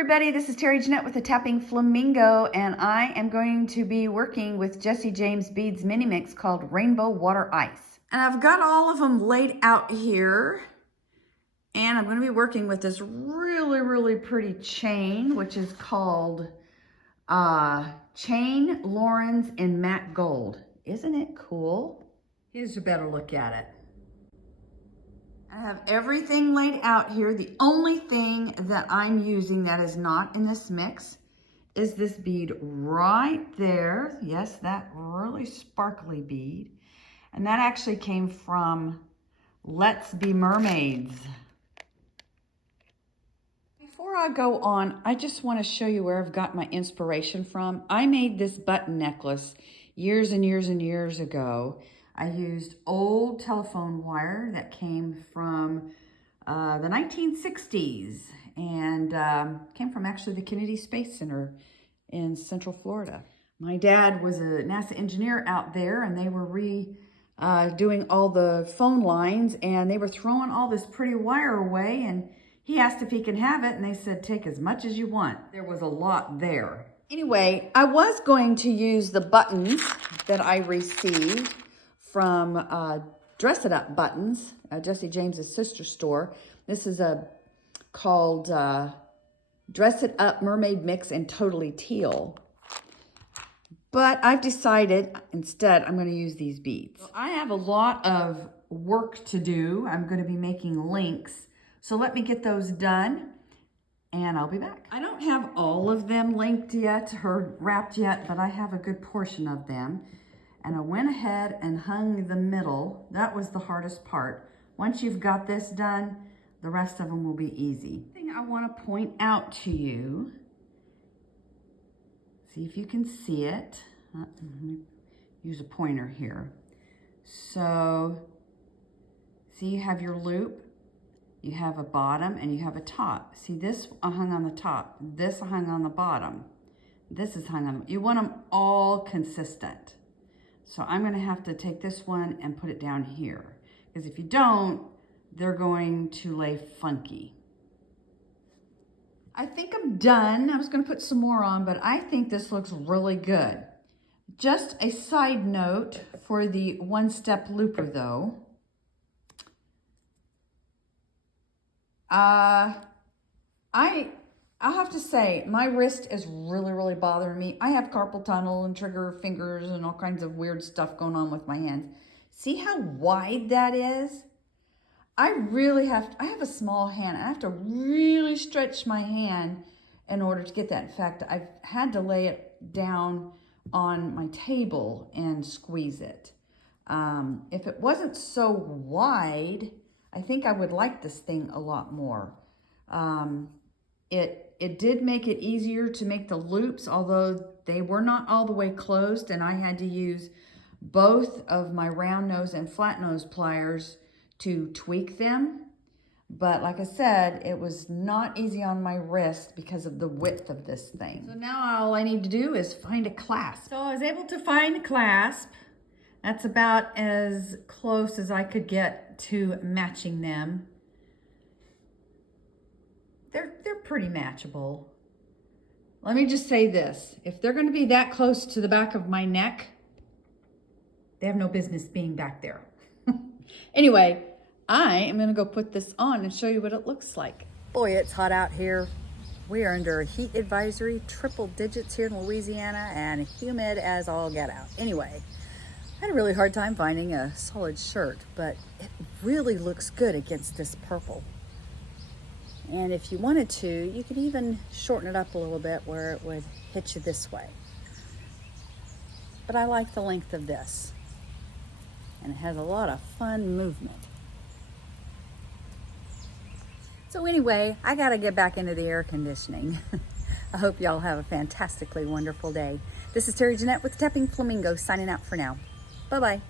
everybody, this is Terry Jeanette with the Tapping Flamingo, and I am going to be working with Jesse James Bead's mini mix called Rainbow Water Ice. And I've got all of them laid out here, and I'm going to be working with this really pretty chain, which is called Chain Laurens in Matte Gold. Isn't it cool? Here's a better look at it. I have everything laid out here. The only thing that I'm using that is not in this mix is this bead right there. Yes, that really sparkly bead. And that actually came from Let's Be Mermaids. Before I go on, I just want to show you where I've got my inspiration from. I made this button necklace years and years ago. I used old telephone wire that came from the 1960s and came from actually the Kennedy Space Center in Central Florida. My dad was a NASA engineer out there, and they were doing all the phone lines, and they were throwing all this pretty wire away, and he asked if he could have it, and they said, take as much as you want. There was a lot there. Anyway, I was going to use the buttons that I received from Dress It Up Buttons, Jesse James's sister store. This is called Dress It Up Mermaid Mix in Totally Teal. But I've decided instead I'm going to use these beads. I have a lot of work to do. I'm going to be making links. So let me get those done and I'll be back. I don't have all of them linked yet or wrapped yet, but I have a good portion of them. And I went ahead and hung the middle. That was the hardest part. Once you've got this done, the rest of them will be easy. The thing I want to point out to you, see if you can see it. Let me use a pointer here. So, see, you have your loop, you have a bottom, and you have a top. See, this I hung on the top, this I hung on the bottom, this is hung on. You want them all consistent. So I'm going to have to take this one and put it down here, because if you don't, they're going to lay funky. I think I'm done. I was going to put some more on, but I think this looks really good. Just a side note for the one-step looper though. I'll have to say, my wrist is really bothering me. I have carpal tunnel and trigger fingers and all kinds of weird stuff going on with my hands. See how wide that is? I have a small hand. I have to really stretch my hand in order to get that. In fact, I've had to lay it down on my table and squeeze it. If it wasn't so wide, I think I would like this thing a lot more. It did make it easier to make the loops, although they were not all the way closed, and I had to use both of my round nose and flat nose pliers to tweak them. But like I said, it was not easy on my wrist because of the width of this thing. So now all I need to do is find a clasp. So I was able to find a clasp. That's about as close as I could get to matching them. They're pretty matchable. Let me just say this. If they're going to be that close to the back of my neck, they have no business being back there. Anyway, I am going to go put this on and show you what it looks like. Boy, it's hot out here. We are under a heat advisory, triple digits here in Louisiana, and humid as all get out. Anyway, I had a really hard time finding a solid shirt, but it really looks good against this purple. And if you wanted to, you could even shorten it up a little bit where it would hit you this way. But I like the length of this. And it has a lot of fun movement. So anyway, I gotta get back into the air conditioning. I hope y'all have a fantastically wonderful day. This is Terry Jeanette with Tapping Flamingo signing out for now. Bye-bye.